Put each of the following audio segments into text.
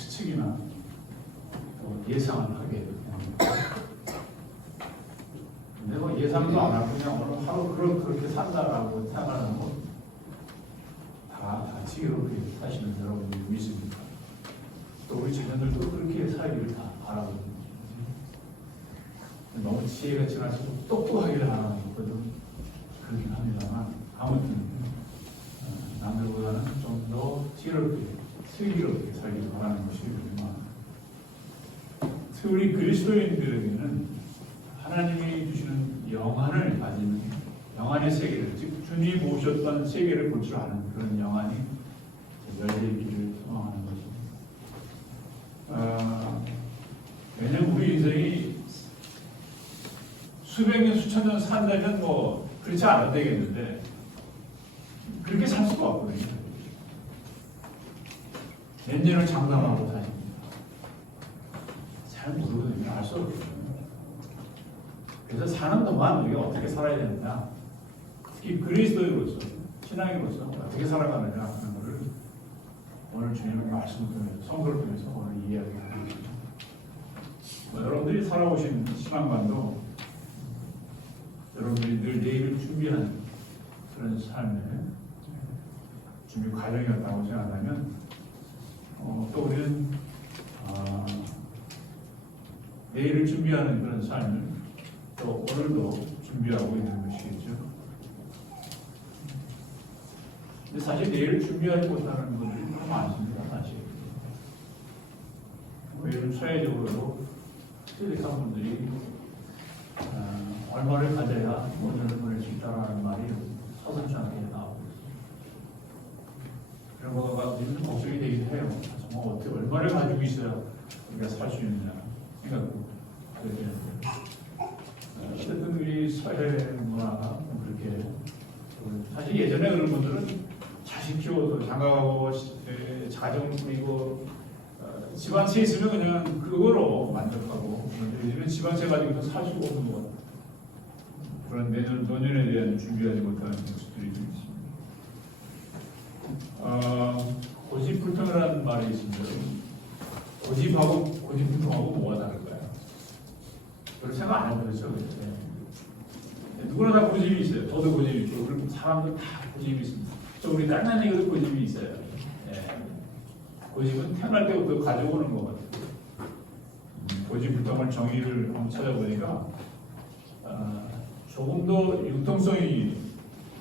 추측이나 예상을 하게 됩니다. 근데 뭐 예상도 안 하고 그냥 오늘 하루 그렇게 산다라고 생각하는 거다 지혜롭게 사시는 여러분이 믿습니까? 또 우리 자녀들도 그렇게 살기를 다 바라거든요. 너무 지혜가 지나치고 똑똑하기를 바라거든. 그렇긴 합니다만 아무튼 남들보다는 좀 더 지혜롭게 슬기롭게 살기를 바라는 것이 우리만. 우리 그리스도인들에게는 하나님이 주시는 영안을 가진 영안의 세계를, 즉 주님이 모셨던 세계를 볼 줄 아는 그런 영안이 열리기를 소망하는 것입니다. 왜냐하면 우리 인생이 수백 년, 수천 년 산다면 뭐 그렇지 않아도 되겠는데 그렇게 살 수가 없거든요. 몇 년을 장담하고 사십니다. 잘 모르거든요. 알 수 없거든요. 그래서 사는 동안 우리가 어떻게 살아야 되느냐, 특히 그리스도인으로서, 신앙인으로서 어떻게 살아가느냐 하는 것을 오늘 주님의 말씀을 통해서, 성도를 통해서 오늘 이야기하고 있습니다. 여러분들이 살아오신 신앙관도 여러분들이 늘 내일을 준비하는 그런 삶의 준비 과정이었다고 생각하면 또 우리는 내일을 준비하는 그런 삶을 또 오늘도 준비하고 있는 것이겠죠. 근데 사실 내일을 준비하지 못하는 분들이 너무 많습니다. 사실 요즘 사회적으로도 취직한 분들이 얼마를 가져야 오늘을 보낼 수 있다는 말이 서슴지 않게 나오고 있습니다. 그런 거가 좀 걱정이 되긴 해요. 정말 어떻게 얼마를 가지고 있어야 우리가 살 수 있느냐 생각하고 그래야 되는데 어쨌든 우리 사회 문화가 그렇게, 사실 예전에 그런 분들은 자식 키워서 장가가고 가정 꾸리고 집안채 있으면 그냥 그거로 만족하고, 요즘은 집안채 가지고서 살 수가 없는 것 같아요. 그런 노년에 대한 준비하지 못하는 모습들이 좀 있습니다. 고집불통이라는 말이 있습니다. 고집하고 고집불통하고 뭐가 다를까요? 그걸 생각 안 해보셨죠? 누구나 다 고집이 있어요. 저도 고집이 있고, 그리고 사람들 다 고집이 있습니다. 저 우리 딸 애기도 고집이 있어요. 고집은 태어날 때부터 가져오는 것 같아요. 고집불통을 정의를 한번 찾아보니까 조금 더 융통성이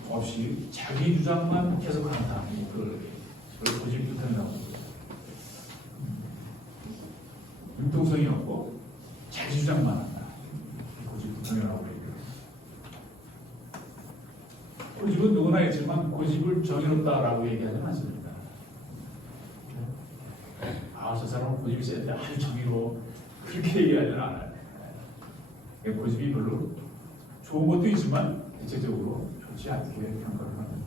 없이 자기 주장만 계속하는 사람이 그걸 고집불통이라고 합니다. 융통성이 없고 자기 주장만 한다. 고집불통이라고 해요. 고집은 누구나 있지만 고집을 정의롭다라고 얘기하지는 않습니다. 저 사람은 고집이 세는데 아주 정의로워, 그렇게 얘기하지는 않아요. 고집이 별로 좋은 것도 있지만 대체적으로 좋지 않게 평가를 합니다.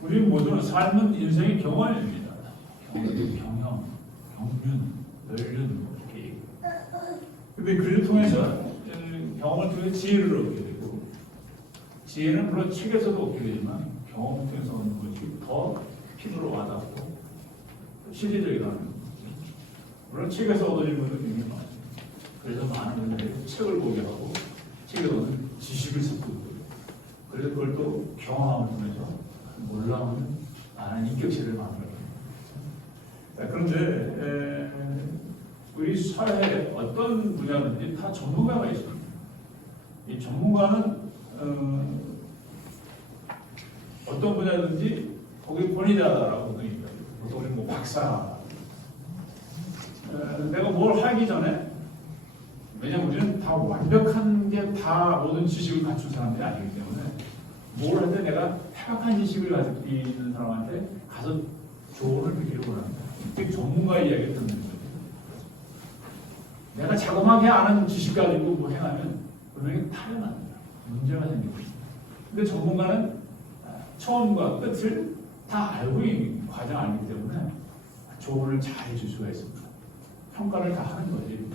우리 모두는 삶은 인생의 경험입니다. 경험, 경륜, 연륜 이렇게 얘기해요. 근데 그를 통해서 경험을 통해서 지혜를 얻게 되고, 지혜는 물론 책에서도 얻게 되지만 경험을 통해서 얻는 것이 더 피부로 와닿고 실질적이라는 거죠. 물론 책에서 얻어진 것도 굉장히 많아요. 그래서 많은 분들이 책을 보게 하고 책에 얻은 지식을 습득하고, 그래서 그걸 또 경험을 통해서 놀라운 많은 인격체를 만들어요. 그런데 우리 사회에 어떤 분야든지 다 전문가가 있습니다. 이 전문가는 어떤 분야든지 거기 권위자라고 보니까, 보통 우리 뭐 박사, 내가 뭘 하기 전에, 왜냐면 우리는 다 완벽한 게 다 모든 지식을 갖춘 사람들이 아니기 때문에 뭘 할 때 내가 타락한 지식을 가지고 있는 사람한테 가서 조언을 듣기를 원합니다. 즉 전문가 이야기를 듣는 거죠. 내가 자그마하게 아는 지식 가지고 뭐 행하면 분명히 타락합니다. 문제가 생깁니다. 근데 전문가는 처음과 끝을 다 알고 있는 과정 아니기 때문에 조언을 잘 해줄 수가 있습니다. 평가를 다 하는 거지.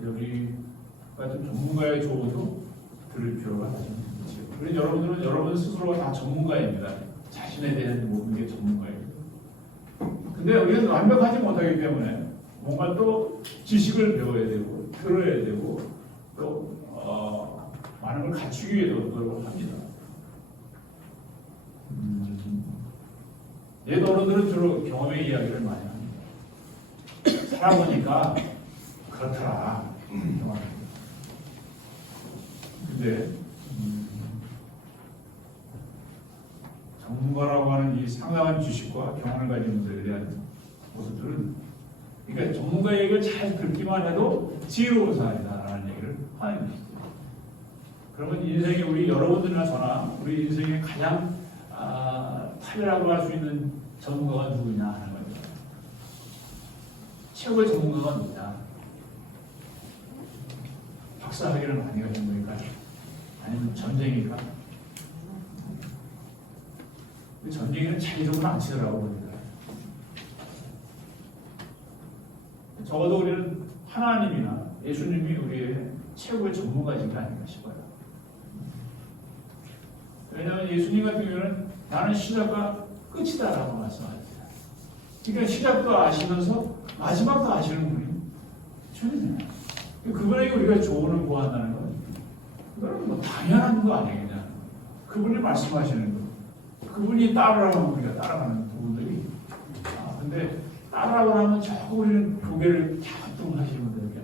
우리 같은 전문가의 조언도 들을 필요가 있죠. 우리 여러분들은 여러분 스스로가 다 전문가입니다. 자신에 대한 모든 게 전문가예요. 근데 우리는 완벽하지 못하기 때문에 뭔가 또 지식을 배워야 되고 들어야 되고 또 많은 걸 갖추기 위해 노력을 합니다. 옛 어른들은 주로 경험의 이야기를 많이 합니다. 살아보니까 그렇더라. 근데 전문가라고 하는 이 상당한 지식과 경험을 가진 분들에 대한 모습들은 그러니까 전문가 얘기를 잘 듣기만 해도 지혜로운 사람이다라는 얘기를 하는 것이죠. 그러면 인생에 우리 여러분들이나 저나 우리 인생에 가장 탈이라고 할 수 있는 전문가가 누구냐 하는 겁니다. 최고의 전문가가 누구냐? 박사학위를 많이 가진 분일까요? 아니면 전쟁일까? 전쟁에는 자기 적으로 안 치더라고 봅니다. 적어도 우리는 하나님이나 예수님이 우리의 최고의 전문가이신 게 아닌가 싶어요. 왜냐하면 예수님 같은 경우는 나는 시작과 끝이다라고 말씀하셨어요. 그러니까 시작도 아시면서 마지막도 아시는 분이 주님이에요. 그분에게 우리가 조언을 구한다는 건 그건 뭐 당연한 거 아니겠냐. 그분이 말씀하시는 거. 그분이 따르라고 우리가 따라가는 부분들이 근데 따라가고 나면 자꾸 우리는 고개를 갸우뚱하시는 분들이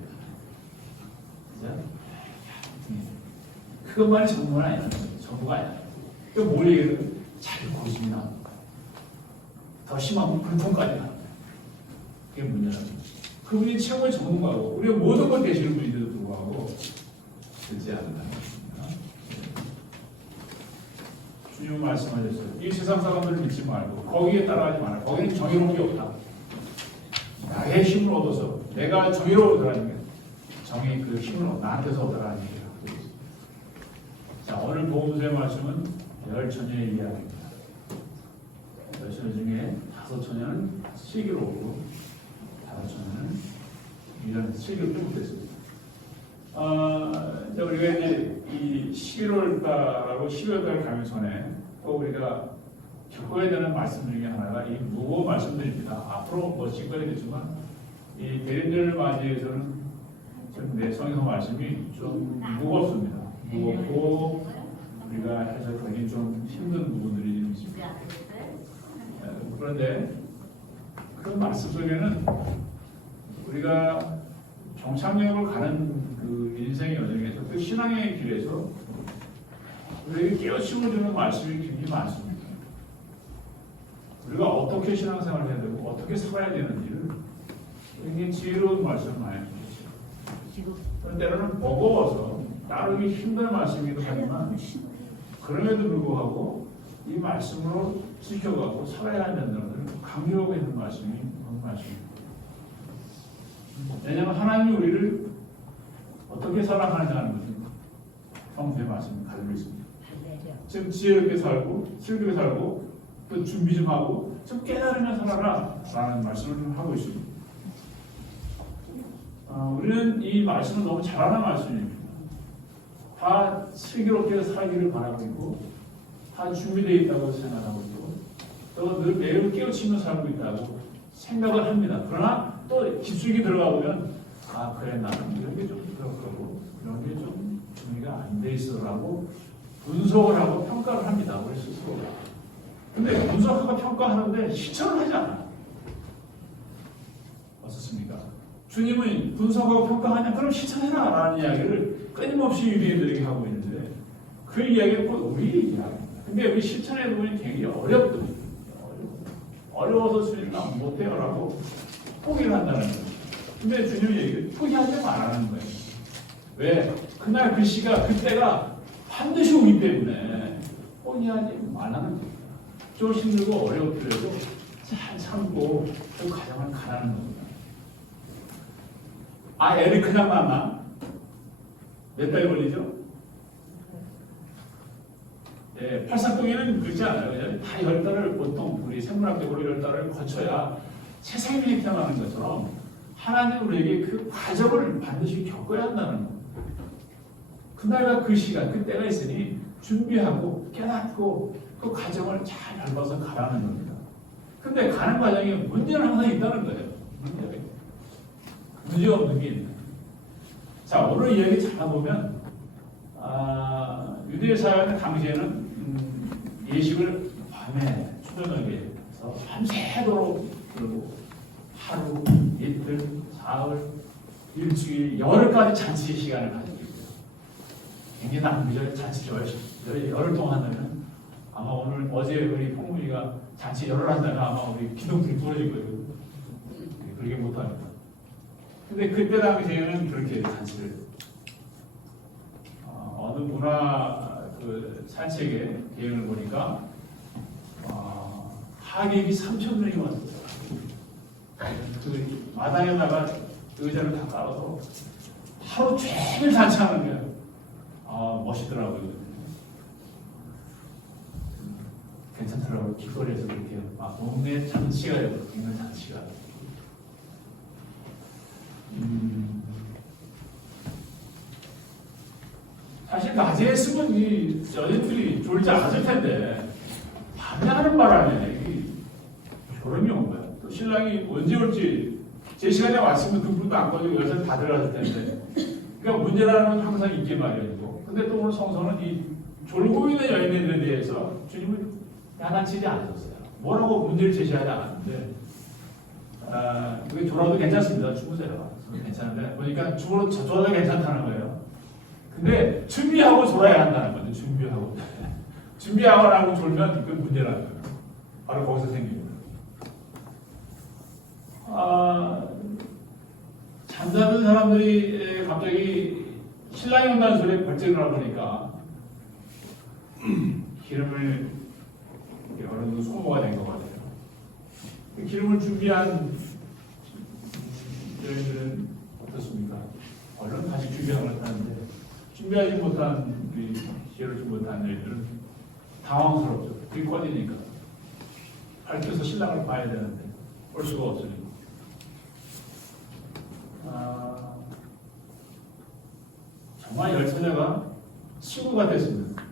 그죠? 그것만이 전부는 아니라는 거죠. 전부가 아니라. 그러니까 뭘 얘기해도 자기 고집이 나옵니다. 더 심하면 불통까지 나옵니다. 그게 문제랍니다. 그분이 최고의 전문가고 우리가 모든 걸 되시는 분인데도 불구하고 듣지 않는다는 것입니다. 주님은 말씀하셨어요. 이 세상 사람들을 믿지 말고 거기에 따라가지 마라. 거기는 정의로운 게 없다. 나의 힘을 얻어서 내가 정의로워더라는 게 정의 그 힘을 나한테서 얻어라는 얘기를 하고 있습니다. 자, 오늘 복음서의 말씀은 10처녀의 이야기입니다. 10처녀 중에 5처녀는 슬기로웠고 5처녀는 이런 슬기를 못했습니다. 우리가 이제 이 11월달하고 12월달 가기 전에 또 우리가 겪어야 되는 말씀 중에 하나가 이 무거운 말씀들입니다. 앞으로 뭐 짚어야겠지만 이 대림절을 맞이해서는 좀 성경 말씀이 좀 무겁습니다. 무겁고 우리가 해석하기 좀 힘든 부분들이 좀 있습니다. 그런데 그 말씀 속에는 우리가 정착력을 가는 그 인생의 여정에서 그 신앙의 길에서 우리에게 깨우침을 주는 말씀이 굉장히 많습니다. 우리가 어떻게 신앙생활을 해야 되고 어떻게 살아야 되는지를 굉장히 지혜로운 말씀을 많이 주시죠. 그런 때로는 버거워서 따르기 힘든 말씀이기도 하지만 그럼에도 불구하고 이 말씀으로 지켜가고 살아야 한다는 것을 강조하고 있는 말씀이 그런 말씀입니다. 왜냐하면 하나님이 우리를 어떻게 사랑하느냐는 것은 성경의 말씀을 가지고 있습니다. 지금 지혜롭게 살고 슬기롭게 살고 또 준비 좀 하고 좀 깨달으며 살아라 라는 말씀을 하고 있습니다. 우리는 이 말씀을 너무 잘하는 말씀입니다. 다 슬기롭게 살기를 바라고 있고 다 준비되어 있다고 생각하고 있고 또 늘 매우 깨우치며 살고 있다고 생각을 합니다. 그러나 또 깊숙이 들어가 보면 그래 나는 이런 게 좀 부족하고 이런 게 좀 준비가 안 돼 있어라고 분석을 하고 평가를 합니다. 우리 스스로가. 근데 분석하고 평가하는데 실천을 하지 않아요. 어떻습니까? 주님은 분석하고 평가하냐? 그럼 실천해라 라는 이야기를 끊임없이 유대인들에게 하고 있는데 그 이야기는 곧 우리 이야기입니다. 근데 우리 실천의 부분이 굉장히 어렵거든요. 어려워서 주님 나 못해요라고 포기를 한다는 거예요. 근데 주님이 얘기를 포기하지 말라는 거예요. 왜? 그날 그 시가 그때가 반드시 오기 때문에 포기하지 말라는 거예요. 좀 힘들고 어렵더라도 잘 참고 그 과정을 가라는 겁니다. 애를 그냥 낳나? 몇 달 걸리죠? 팔상동에는 그렇지 않아요. 그냥 다 10달을 보통 우리 생물학적으로 10달을 거쳐야 새 생명이 태어나는 것처럼 하나님 우리에게 그 과정을 반드시 겪어야 한다는 겁니다. 그날과 그 시간, 그때가 있으니 준비하고 깨닫고 그 과정을 잘 밟아서 가라는 겁니다. 근데 가는 과정에 문제는 항상 있다는 거예요. 문제 없는 게 있는. 자, 오늘 이야기 잘 보면 유대 사회는 당시에는 예식을 밤에 초저녁에 해서 밤새도록 그리고 하루, 이틀, 사흘, 일주일, 열흘까지 잔치 시간을 가지고 있어요. 굉장히 낭비절 잔치 열흘 동안 하면 아마 오늘 어제 우리 풍문이가 잔치 열흘 한다면 아마 우리 기둥불이 부러질 거예요. 그렇게 못합니다. 근데 그때 당시에는 그렇게 잔치를 어느 문화 그 산책의 계획을 보니까 하객이 3,000명이 왔어요. 그 마당에다가 의자를 다 깔아서 하루 종일 잔치하는 거예요. 멋있더라고요. 괜찮더라고요. 길거리에서 그렇게 막 동네 잔치가 있는 잔치가. 사실 낮에 했으면 이 여자들이 졸지 않았을 텐데 밤에 하는 바람에 졸음이 온 거야. 또 신랑이 언제 올지 제 시간에 왔으면 등불도 안 꺼지고 여자들 다 들어갔을 텐데. 그러니까 문제라는 건 항상 있게 마련이고. 근데 또 오늘 성서는 이 졸고 있는 여인들에 대해서 주님은 야단치지 않으셨어요. 뭐라고 문제를 제시하지 않았는데 그게 졸아도 괜찮습니다. 주무세요. 괜찮은데 보니까 졸아도 괜찮다는 거예요. 근데 준비하고 졸아야 한다는 거죠. 준비하고 나고 졸면 그건 문제라는 거예요. 바로 거기서 생깁니다. 잠자는 사람들이 갑자기 신랑이 온다는 소리에 벌쩍 일어나보니까 기름을 어느 정도 소모가 된 것 같아요. 기름을 준비한 여인들은 어떻습니까? 얼른 다시 준비하고 하는데 준비하지 못한 기회를 주지 못한 여인들은 당황스럽죠. 그게 꺼지니까 밝혀서 신랑을 봐야 되는데 볼 수가 없으니까. 정말 열처녀가 친구가 됐습니다.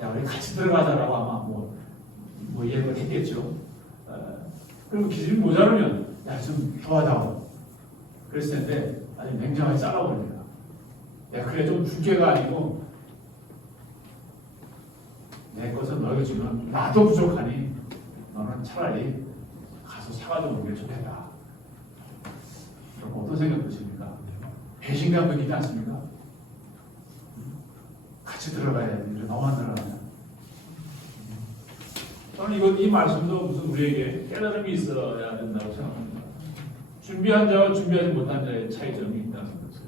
야, 우리 같이 들어가자라고 아마 뭐 이야기를 했겠죠. 그리고 기술이 모자르면 야, 좀 도와다오. 그랬을 텐데 아주 냉정하게 잘라버립니다. 야, 그래 좀 줄게가 아니고 내 것은 너에게 주면 나도 부족하니 너는 차라리 가서 사과 좀 먹는 게 좋겠다. 그럼 어떤 생각 드십니까? 배신감 느끼지 않습니까? 같이 들어가야 되는데 너만 들어가면. 저는 이 말씀도 무슨 우리에게 깨달음이 있어야 된다고 생각합니다. 준비한 자와 준비하지 못한 자의 차이점이 있다는 것을.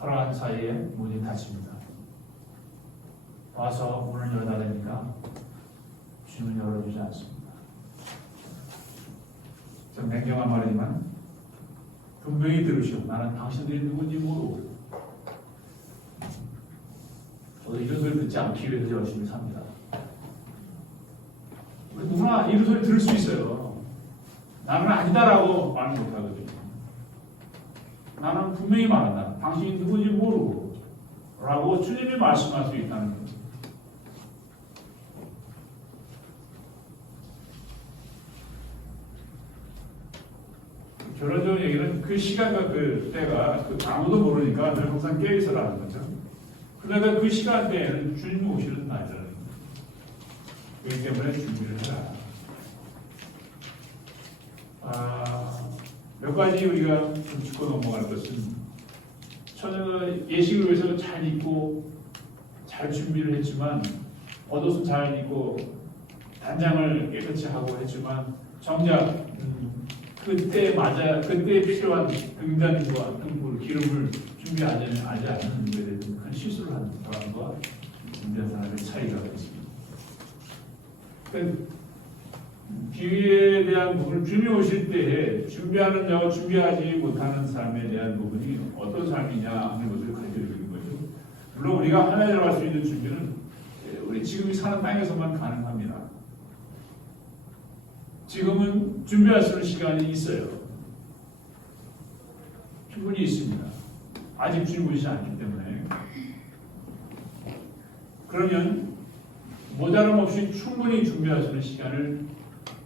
허락한 사이에 문이 닫힙니다. 와서 문을 열어달라니까 주님은 열어주지 않습니다. 좀 냉정한 말이지만 분명히 들으시오. 나는 당신들이 누군지 모르고 저도 이런 소리 듣지 않기 위해서 열심히 삽니다. 누구나 이런 소리 들을 수 있어요. 나는 아니다라고 말 못하거든요. 나는 분명히 말한다. 당신이 누군지 모르고 라고 주님이 말씀할 수 있다는 거죠. 결론적으로 얘기는 그 시간과 그 때가 아무도 모르니까 늘 항상 깨어있어라는 거죠. 그러니까 그 시간대에는 주님 오시는 날이라는 거예요. 그렇기 때문에 준비를 해라. 몇 가지 우리가 좀 짚고 넘어갈 것은 저는 예식을 위해서 잘 입고 잘 준비를 했지만 겉옷은 잘 입고 단장을 깨끗이 하고 했지만 정작 그때 필요한 등잔과 등불, 기름을 준비하지 않는 것에 대해서 큰 실수를 하는 사람과 준비한 사람의 차이가 있습니다. 비유에 대한 부분을 주님 오실 때에 준비하는 자와 준비하지 못하는 삶에 대한 부분이 어떤 삶이냐 하는 것을 가르쳐주는 거죠. 물론 우리가 하나에 들어갈 수 있는 준비는 우리 지금 사는 땅에서만 가능합니다. 지금은 준비할 수 있는 시간이 있어요. 충분히 있습니다. 아직 주님 오시지 않기 때문에. 그러면 모자람 없이 충분히 준비할 수 있는 시간을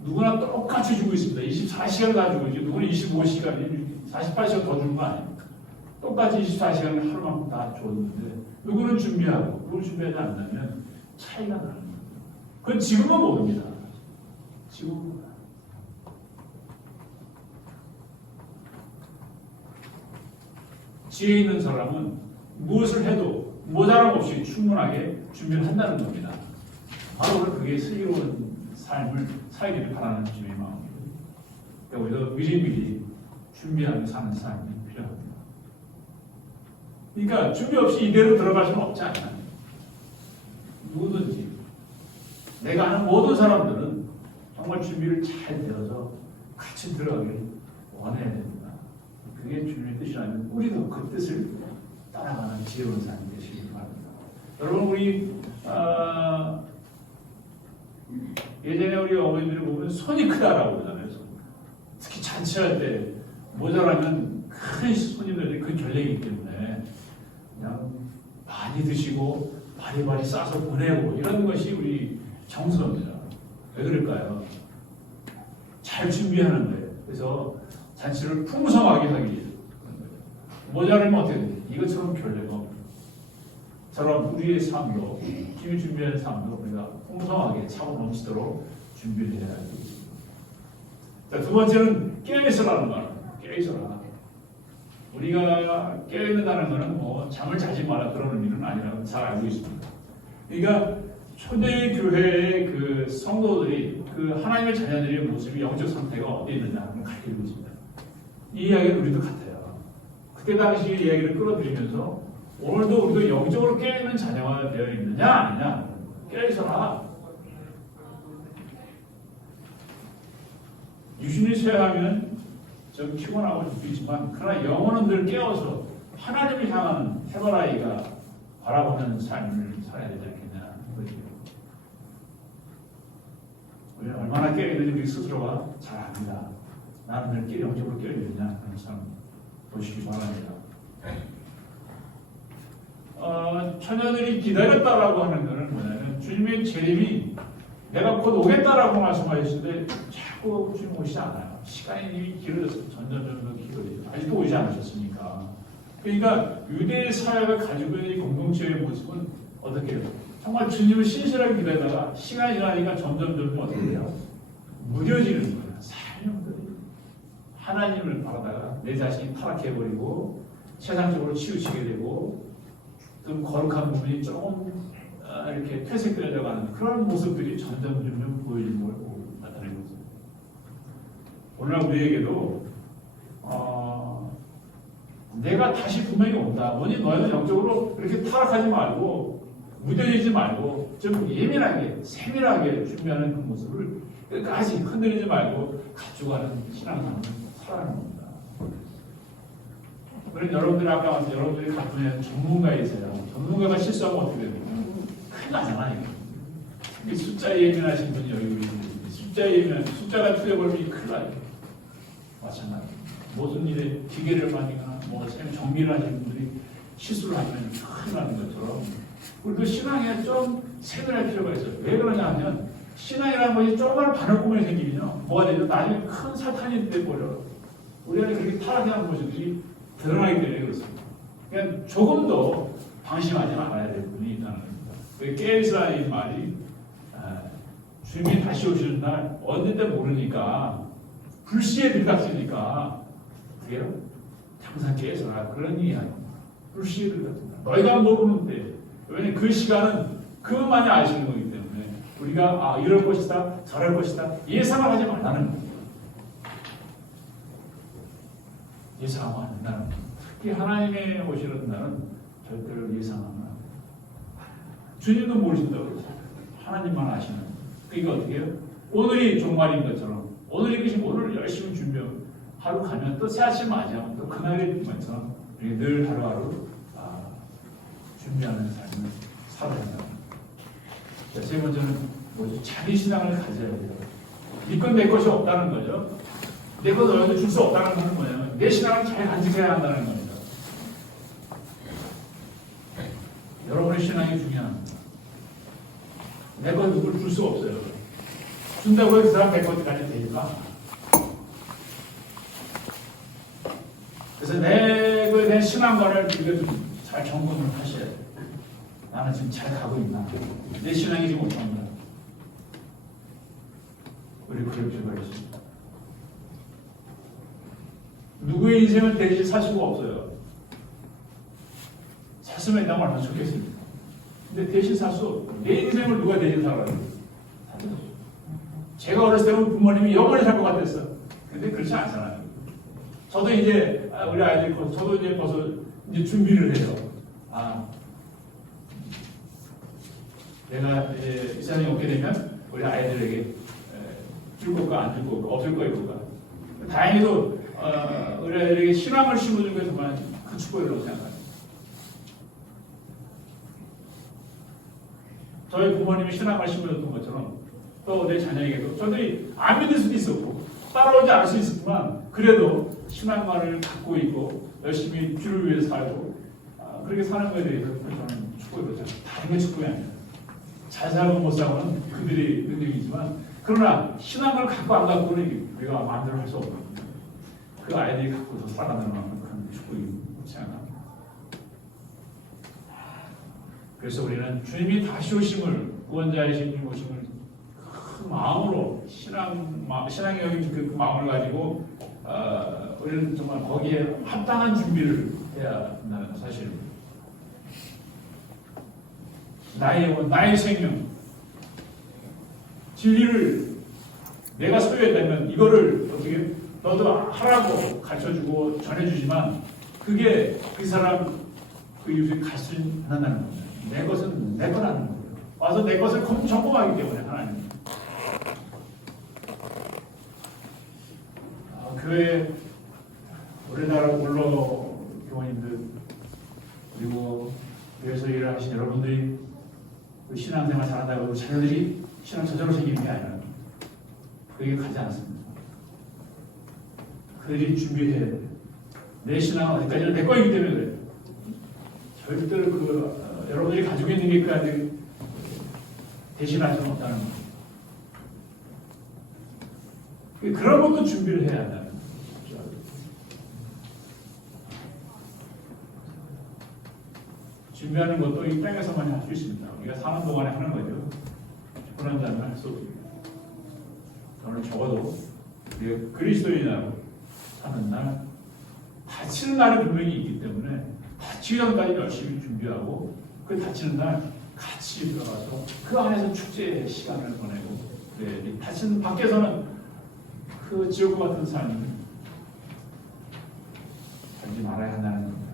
누구나 똑같이 주고 있습니다. 24시간을 다 주고 있죠. 누구는 25시간, 48시간 더 주는 거 아닙니까? 똑같이 24시간을 하루만큼 다 줬는데 누구는 준비하고 누구는 준비하지 않는다면 차이가 나는 거예요. 그건 지금은 모릅니다. 지금은 지혜 있는 사람은 무엇을 해도 모자람 없이 충분하게 준비를 한다는 겁니다. 바로 그게 슬기로운 삶을 살기를 바라는 주님의 마음입니다. 그러니까 우리가 미리미리 준비하며 사는 삶이 필요합니다. 그러니까 준비 없이 이대로 들어갈 수는 없지 않나요? 누구든지 내가 아는 모든 사람들은 정말 준비를 잘 되어서 같이 들어가길 원해야 됩니다. 그게 주님의 뜻이라면 우리도 그 뜻을 따라가는 지혜로운 삶이 되시길 바랍니다. 여러분 우리 예전에 우리 어머니들이 보면 손이 크다라고 그러잖아요. 특히 잔치할 때 모자라면 큰 손님들이 그 결례이기 때문에 그냥 많이 드시고 바리바리 싸서 보내고 이런 것이 우리 정서입니다. 왜 그럴까요? 잘 준비하는 거예요. 그래서 잔치를 풍성하게 하기 위해서 모자라면 어떻게 돼요? 이것처럼 결례가 없어요. 저런 우리의 삶도 힘이 준비하는 삶도 우리가 풍성하게 차고 넘치도록 준비를 해야 되겠습니다. 자, 두 번째는 깨어있으라는 말입니다. 깨어있어라. 우리가 깨어있는다는 것은 뭐 잠을 자지 마라 그런 의미는 아니라고 잘 알고 있습니다. 그러니까 초대교회의 그 성도들이 그 하나님의 자녀들의 모습이 영적 상태가 어디에 있느냐는 걸 가르치고 있습니다. 이 이야기는 우리도 같아요. 그때 당시 이야기를 끌어들이면서 오늘도 우리도 영적으로 깨어있는 자녀가 되어 있느냐 아니냐 깨어있어라. 유신이 쇠하면 좀 피곤하고 죽이지만 그러나 영혼은 늘 깨어서 하나님을 향하는 해바라기가 바라보는 삶을 살아야 되지 않겠냐는 거죠. 우리는 얼마나 깨어있는지 우리 스스로가 잘 압니다. 나는 늘 영적으로 깨어있느냐 하는 삶 보시기 바랍니다. 처녀들이 기다렸다라고 하는 것은 뭐냐면 주님의 재림이 내가 곧 오겠다라고 말씀하셨을 때 자꾸 주님 오시지 않아요. 시간이 이미 길어져서 점점 길어지죠. 아직도 오지 않으셨으니까. 그러니까 유대 사회가 가지고 있는 공동체의 모습은 어떻게 해요? 정말 주님을 신실하게 기다리다가 시간이 지나니까 점점 어떻게 돼요? 무뎌지는 거예요. 사람들이 하나님을 바라다가 내 자신이 타락해버리고 세상적으로 치우치게 되고 좀 거룩한 부분이 조금 이렇게 퇴색되어 가는 그런 모습들이 점점 보여지는 걸 나타내고 있습니다. 오늘 우리에게도 내가 다시 분명히 온다. 뭐니 너희는 영적으로 이렇게 타락하지 말고 무뎌지지 말고 좀 예민하게 세밀하게 준비하는 그 모습을 끝까지 흔들리지 말고 가져가는 신앙생활을 살아가는 겁니다. 그런 여러분들이 아까 말씀 여러분들이 갖고 있는 전문가이세요. 전문가가 실수하면 어떻게 됩니까? 큰일 나잖아요. 숫자에 예민하신 분이 여기 있는데 숫자에 예민한 숫자가 틀려버리면 큰일 나요. 마찬가지. 모든 일에 기계를 만지거나 정리를 하시는 분들이 실수를 하면 큰일 나는 것처럼 우리도 신앙에 좀 세밀할 필요가 있어요. 왜 그러냐 하면 신앙이라는 것이 조그마한 바늘구멍이 생기면요. 뭐가 되죠? 나중에 큰 사탄이 돼버려. 우리 안에 그렇게 타락한 모습이 드러나기 때문에 그렇습니다. 그냥 조금 더 방심하지 말아야 될 부분이 있다는 겁니다. 깨어있으라는 말이 주님이 다시 오시는 날 언제인지 모르니까 불시에 들어갔으니까 그게요? 항상 깨어있어라 그런 이야기입니다. 불시에 들어갔습니다. 너희가 모르는데 왜냐하면 그 시간은 그것만이 아시는 거기 때문에 우리가 이럴 것이다 저럴 것이다 예상을 하지 말라는 겁니다. 예상하면 안 된다는 겁니다. 특히 하나님의 오시는 날은 절대로 예상하면 안 됩니다. 주님도 모르신다고 그러죠. 하나님만 아시는 거예요. 그러니까 어떻게 해요? 오늘이 종말인 것처럼 오늘이 끝이면 오늘 열심히 준비하고 하루 가면 또 새 아침 맞이하면 또 그날의 것처럼 늘 하루하루 준비하는 삶을 살아야 한다. 세 번째는 뭐죠? 자기 신앙을 가져야 돼요. 이건 내 것이 없다는 거죠. 내 것 너희한테 줄 수 없다는 것은 뭐냐면 내 신앙을 잘 간직해야 한다는 겁니다. 여러분의 신앙이 중요합니다. 내 것 누굴 줄 수 없어요. 준다고 해서 그 사람 내 것까지 되니까. 그래서 내 거에 대한 신앙관을 좀 잘 점검을 하셔야 돼요. 나는 지금 잘 가고 있나? 내 신앙이 지금 어떤가? 우리 그럴 필요가 있습니다. 누구의 인생을 대신 살 수가 없어요. 샀으면 있다면 얼마나 좋겠습니까? 근데 대신 살 수 없고 내 인생을 누가 대신 살아요? 제가 어렸을 때는 부모님이 영원히 살 것 같았어요. 근데 그렇지 않잖아요. 저도 이제 우리 아이들이 저도 이제 벌써 이제 준비를 해요. 내가 이제 이사람이 오게 되면 우리 아이들에게 줄 것과 안 줄 것과 없을 것과 다행히도 우리 아이들에게 신앙을 심어주는 게 정말 큰 축복이라고 생각합니다. 저희 부모님이 신앙을 심어줬던 것처럼 또 내 자녀에게도 저들이 안 믿을 수도 있었고 따라오지 않을 수 있었지만 그래도 신앙만을 갖고 있고 열심히 주를 위해 살고 그렇게 사는 것에 대해서 저는 축복이라고 생각합니다. 다른 게 축복이 아닙니다. 잘 살고 못 살고는 그들의 능력이지만 그러나 신앙을 갖고 안 갖고는 우리가 마음대로 할 수 없거든요. 그 아이들이 갖고 더 살아나는 그런 축복이 생각합니다. 그래서 우리는 주님이 다시 오심을 구원자이신 주님 오심을 큰 마음으로 신앙이 여긴 그 마음을 가지고 우리는 정말 거기에 합당한 준비를 해야 한다는 사실입니다. 나의 영혼, 나의 생명, 진리를 내가 소유했다면 이거를 어떻게 너도 하라고 가르쳐주고 전해주지만 그게 그 사람 그 이웃에 갈 수 한다는 겁니다. 내 것은 내 거라는 거예요. 와서 내 것을 점검하기 때문에 하나님. 교회 우리나라 원로 교원님들 그리고 교회에서 일을 하신 여러분들이 신앙생활 잘한다고 자녀들이 신앙 저절로 생기는 게 아니라 그게 가지 않습니다. 그들이 준비해야 돼요. 내 신앙은 어디까지나 내 거이기 때문에 그래요. 절대로 여러분들이 가지고 있는 게까지 대신할 수는 없다는 거예요. 그런 것도 준비를 해야 한다는 거예요. 준비하는 것도 이 땅에서만 할 수 있습니다. 우리가 사는 동안에 하는 거죠. 고난 자는 할 수 없습니다. 저는 적어도 우리가 그리스도인으로 사는 날 다치는 날이 분명히 있기 때문에 다치기 전까지 열심히 준비하고 그 다치는 날 같이 들어가서 그 안에서 축제의 시간을 보내고 그래, 다치는 밖에서는 그 지옥과 같은 삶을 살지 말아야 한다는 겁니다.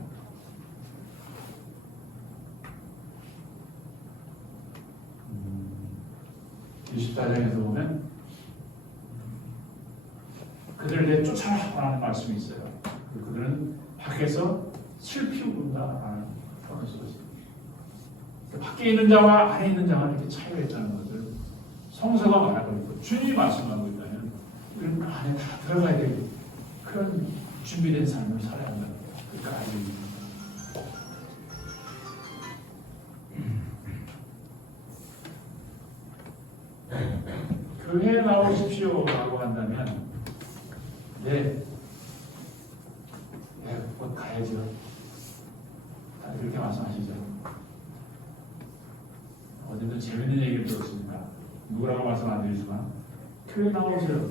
24장에서 보면 그들을 내쫓아라라는 말씀이 있어요. 그들은 밖에서 실피운다라는 표현을 쓰고 있습니다. 밖에 있는 자와 안에 있는 자가 이렇게 차이가 있다는 것을 성서가 말하고 있고 주님이 말씀하고 있다면 우리는 그 안에 다 들어가야 되고 그런 준비된 삶을 살아야 한다는 거예요. 그러니까 아직 교회에 나오십시오라고 한다면 네, 곧 가야죠. 그렇게 말씀하시죠. 어제도 재밌는 얘기를 들었습니다. 누구라고 말씀 안 드리지만 교회 나오세요.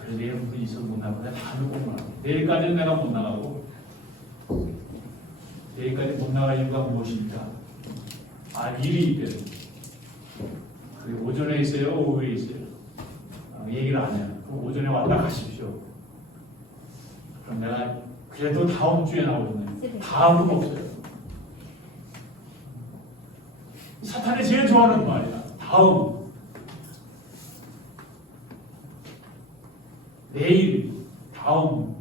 그래 내일 분이 있어도 못 나가고 다 누구구나. 내일까지는 내가 못 나가고 내일까지 못 나갈 이유가 무엇입니까? 일이 있대요. 그게 오전에 있어요? 오후에 있어요? 얘기를 안 해요. 그럼 오전에 왔다 가십시오. 그럼 내가 그래도 다음 주에 나오잖아요. 다음은 없어요. 사탄이 제일 좋아하는 말이야. 다음. 내일. 다음.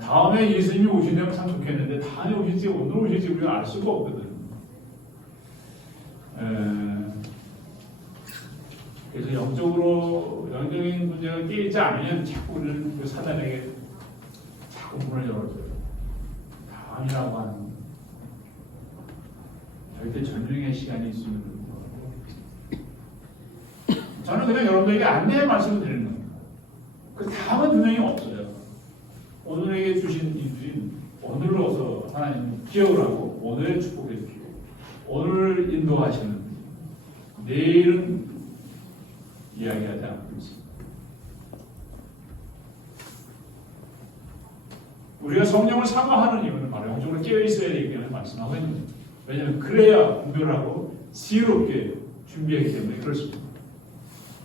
다음에 예수님이 오신다면 참 좋겠는데 다음에 오실지 오늘 오실지 우리가 알 수가 없거든. 그래서 영적으로 영적인 문제가 깨지 않으면 자꾸 우리는 그 사단에게 자꾸 문을 열어줘요. 다음이라고 하는 절대 전쟁의 시간이 있으면 저는 그냥 여러분들에게 안내의 말씀을 드리는 겁니다. 그 다음은 분명히 없어요. 오늘에게 주신 이 주인 오늘로서 하나님 기억을 하고 오늘의 축복해 주시고 오늘 인도하시는 내일은 이야기하지 않고 있습니다. 우리가 성령을 사모하는 이유는 바로 영적으로 깨어있어야 되기 때문에 말씀하고 있는 거죠. 왜냐하면 그래야 분별하고 지혜롭게 준비하기 때문에 그렇습니다.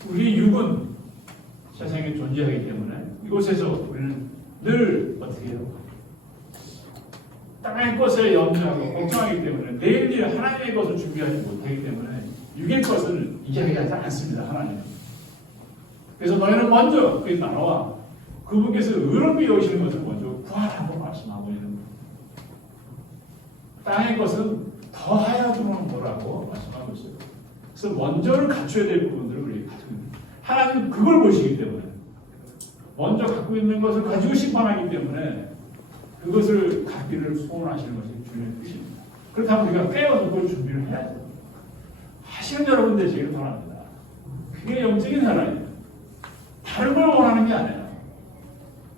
우리 육은 세상에 존재하기 때문에 이곳에서 우리는 늘 어떻게 해요? 땅의 것에 염려하고 걱정하기 때문에 내일 일 하나님의 것을 준비하지 못하기 때문에 육의 것을 이야기하지 않습니다. 하나님은. 그래서 너희는 먼저 그 나라와 그분께서 의롭게 여기시는 것을 먼저 구하라고 말씀하고 있는 거예요. 땅의 것은 더하여 주는 거라고 말씀하고 있어요. 그래서 먼저를 갖춰야 될 부분들을 우리가 가지고 있는 거예요. 하나님은 그걸 보시기 때문에 먼저 갖고 있는 것을 가지고 심판하기 때문에 그것을 갖기를 소원하시는 것이 주님의 뜻입니다. 그렇다면 우리가 깨어서 그걸 준비를 해야 돼요. 하시는 여러분 되시길 바랍니다. 그게 영적인 하나님. 다른 걸 원하는 게 아니에요.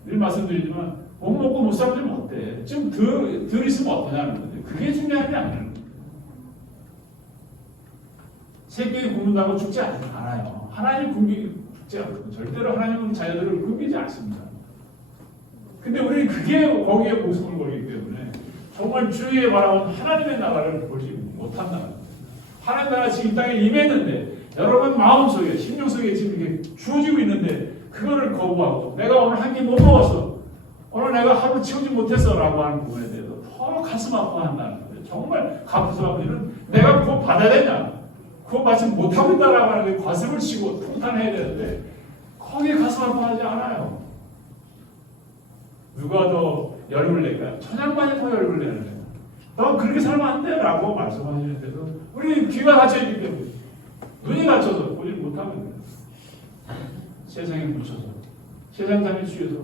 늘 말씀드리지만 못 먹고 못 살면 어때? 좀 덜 있으면 어떠냐는 건데 그게 중요한 게 아니에요. 새끼 굶는다고 죽지 않아요. 하나님 굶지 않고 절대로 하나님은 자녀들을 굶기지 않습니다. 근데 우리는 그게 거기에 목숨을 걸기 때문에 정말 주위에 바라온 하나님의 나라를 보지 못한다. 하나님 나라 지금 땅에 임했는데 여러분 마음속에 심령속에 지금 이게 주어지고 있는데 그거를 거부하고 내가 오늘 한 끼 못 먹었어. 오늘 내가 하루 치우지 못했어 라고 하는 부분에 대해서 더 가슴 아파한다는 거예요. 정말 가슴 아프면 내가 그거 받아야 되냐? 그거 마치 못하고 있다라고 하는 게 가슴을 치고 통탄해야 되는데 거기에 가슴 아파하지 않아요. 누가 더 열을 낼까요? 천양만이 더 열을 내는 거예요. 너 그렇게 살면 안 돼 라고 말씀하시는데도 우리 귀가 닫혀있기 때문에 눈이 닫혀서 보지 못하는 거예요. 세상에 묻혀서 세상 담에 취해서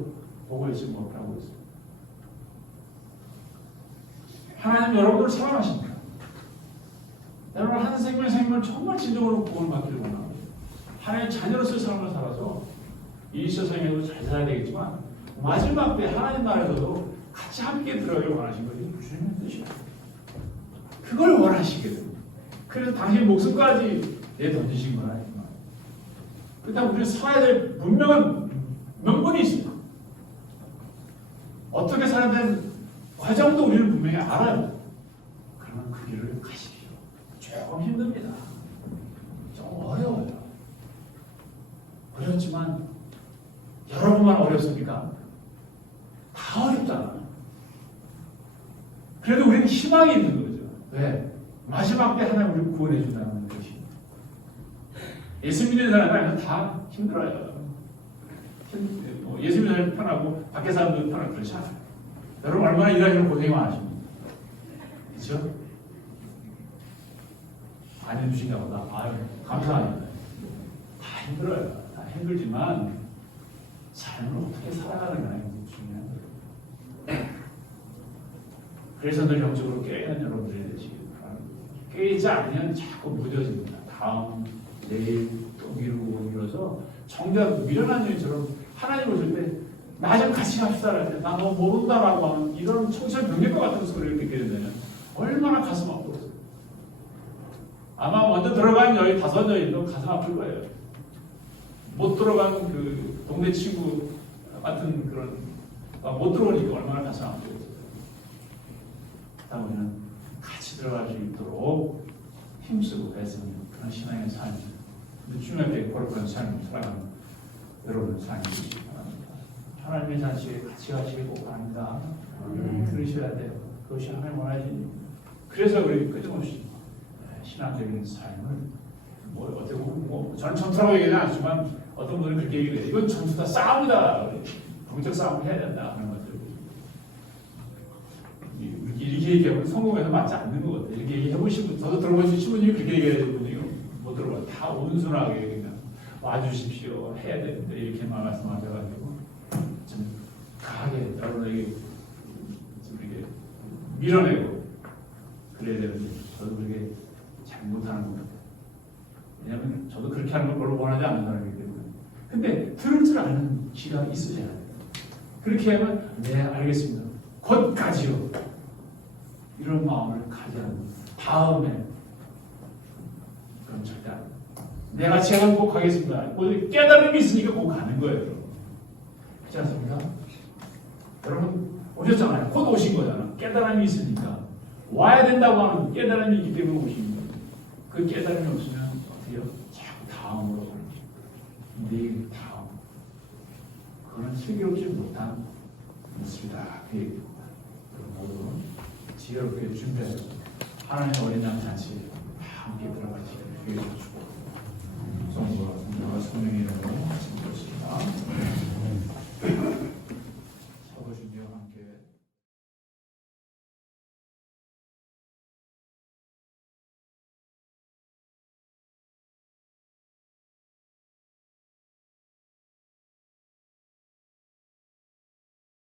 보고 있지 못하고 있어요. 하나님 여러분을 사랑하십니다. 여러분 한 생명을 정말 진정으로 구원받기를 원합니다. 하나님의 자녀로서의 삶을 살아서 이 세상에도 잘 살아야 되겠지만 마지막 때 하나님 나라에서도 같이 함께 들어가길 원하신 것이 주님의 뜻이에요. 그걸 원하시게 됩니다. 그래서 당신 목숨까지 내던지신 건 아니지만 그렇다고 우리는 살아야 될 분명한 명분이 있습니다. 어떻게 살아야 되는 과정도 우리는 분명히 알아요. 그러면 그 길을 가십시오. 조금 힘듭니다. 좀 어려워요. 어렵지만 여러분만 어렵습니까? 다 어렵잖아. 그래도 우리는 희망이 있는 거죠. 왜? 마지막 때 하나님 우리를 구원해 준다는 것이. 예수 믿는 사람은 다 힘들어요. 예수 믿는 사람이 편하고 밖에 사람도 편하고 그렇지 않아요. 여러분 얼마나 일하시는 고생이 많으십니까? 그렇죠? 안 해주신가 보다. 아유, 감사합니다. 다 힘들어요. 다 힘들지만 삶을 어떻게 살아가는가 중요한 거예요. 그래서 늘 영적으로 깨어있는 여러분들이 되시길 바랍니다. 깨이지 않으면 자꾸 무뎌집니다. 다음, 내일 또 미루어서 정작 미련한 여인처럼 하나님 오실 때 나 좀 같이 갑시다 할 때 나 너 모른다라고 하는 이런 청소년 병력과 같은 소리를 듣게 되면 얼마나 가슴 아프겠어요. 아마 먼저 들어간 여인 5여인도 가슴 아플 거예요. 못 들어간 그 동네 친구 같은 그런 못 들어오니까 얼마나 가슴 아프겠어요. 우리는 같이 들어갈 수 있도록 힘쓰고 애쓰는 그런 신앙의 삶입니다. 주님의 거룩한 삶을 살아가는 여러분의 삶이 되시기 바랍니다. 하나님의 잔치에 같이 가시길 꼭 바랍니다. 들으셔야 돼요. 그것이 하나님 원하시니. 그래서 우리 끊임없이 신앙적인 삶을 어떻게 보면 저는 전투라고 얘기하지 않지만 어떤 분들은 그렇게 얘기해요. 이건 전투다, 싸움이다. 동적 싸움을 해야 된다 하는 것들. 이렇게 얘기하면 성공해서 맞지 않는 것 같아요. 이렇게 얘기해보시고 저도 들어보신 신부님이 그렇게 얘기해야 되는 분이요. 못 들어봐요. 다 온순하게 그냥 와주십시오. 해야 되는데 이렇게 말씀하셔가지고 좀 강하게 여러분에게 좀 이렇게 밀어내고 그래야 되는데 저도 그렇게 잘 못하는 것 같아요. 왜냐하면 저도 그렇게 하는 걸 별로 원하지 않는 사람이기 때문에. 근데 들을 줄 아는 귀가 있으잖아요. 그렇게 하면 네 알겠습니다. 곧 가지요. 이런 마음을 가지는 다음에 그럼 절대 안 돼요. 내가 제가 꼭 가겠습니다. 깨달음이 있으니까 꼭 가는 거예요. 그렇지 않습니까? 여러분 오셨잖아요. 곧 오신 거잖아. 깨달음이 있으니까 와야 된다고 하는 깨달음이 있기 때문에 오신 거예요. 그 깨달음이 없으면 어떻게 해요? 자꾸 다음으로 가는 거예요. 내일 다음. 그거는 슬기롭지 못한 모습이다. 그 얘기입니다. 모두 지혜롭게 준비해서 하나님의 어린 양 잔치에 함께 들어가시기를 기회해 주시고 성부와 성령과 성령의 이름으로 말씀드렸습니다.